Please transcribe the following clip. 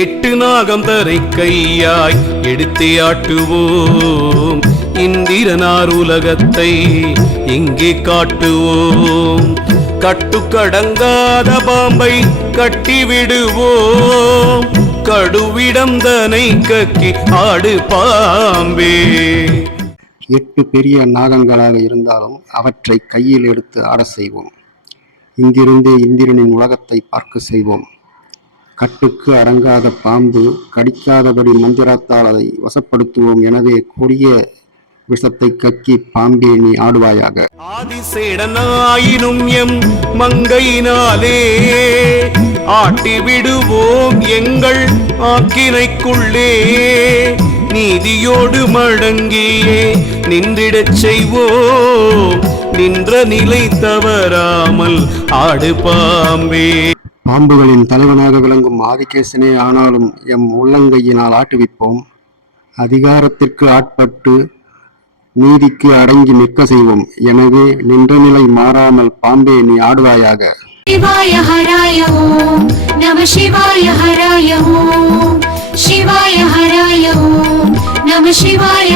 எட்டு நாகம் தரை கையாய் எடுத்தே ஆட்டுவோம். இந்திரனார் உலகத்தை எங்கே காட்டுவோம். கட்டுக்கடங்காத பாம்பை கட்டிவிடுவோம். கடுவிடம் தனை கக்கி ஆடு பாம்பே. 8 பெரிய நாகங்களாக இருந்தாலும் அவற்றை கையில் எடுத்து ஆட செய்வோம். இங்கிருந்தே இந்திரனின் உலகத்தை பார்க்க செய்வோம். கட்டுக்கு அடங்காத பாம்பு கடிக்காதபடி மந்திரத்தால் அதை வசப்படுத்துவோம். எனவே கொடிய விஷத்தை கக்கி பாம்பே நீ ஆடுவாயாக. ஆதிசேடனாயினும் எம் மங்கையினாலே ஆட்டி விடுவோம் எங்கள் ஆக்கினைக்குள்ளே. நீதியோடு மடங்கியே நின்றிடச் செய்வோம். நின்ற நிலை தவறாமல் ஆடு பாம்பே. பாம்புகளின் தலைவனாக விளங்கும் ஆதிகேசனே ஆனாலும் எம் உள்ளங்கையினால் ஆட்டுவிப்போம். அதிகாரத்திற்கு ஆட்பட்டு நீதிக்கு அடங்கி நிற்க செய்வோம். எனவே நின்ற நிலை மாறாமல் பாம்பே நீ ஆடுவாயாக. சிவாய ஹராய ஓம் நம சிவாய ஹராய ஓம் சிவாய ஹராய ஓம் நம சிவாய